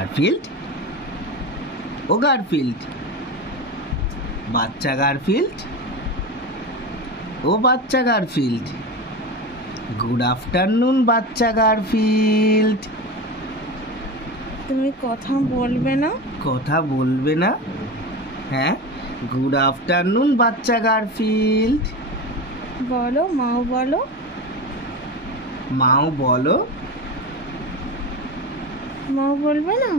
Garfield, ও Garfield, বাচ্চা Garfield, ও বাচ্চা Garfield, good afternoon বাচ্চা গারফিল্ড। তুমি কথা বলবে না? কথা বলবে না? হ্যাঁ, গুড আফটারনুন বাচ্চা গারফিল্ড। বলো, মাও বলো। মাও বলো। মাও বলবে না?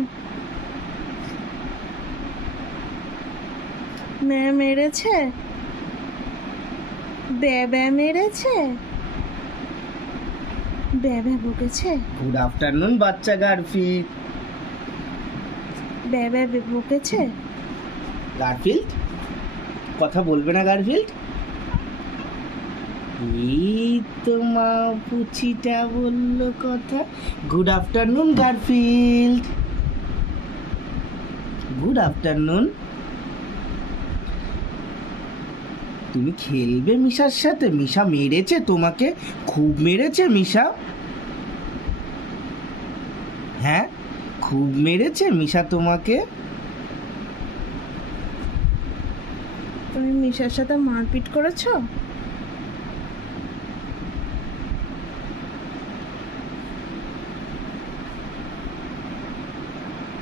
মেয়ে মেরেছে? ব্যা মেরেছে? ব্যা বকেছে? গুড আফটারনুন বাচ্চা গারফিল্ড। ব্যা বকেছে? গারফিল্ড, কথা বলবে না গারফিল্ড? এই তো মা পুচিটা বললো কথা। Good afternoon Garfield. Good afternoon. তুমি খেলবে মিশার সাথে? মিশা মেরেছে তোমাকে? খুব মেরেছে মিশা? হ্যাঁ, খুব মেরেছে মিশা তোমাকে? তুমি মিশার সাথে মারপিট করেছো?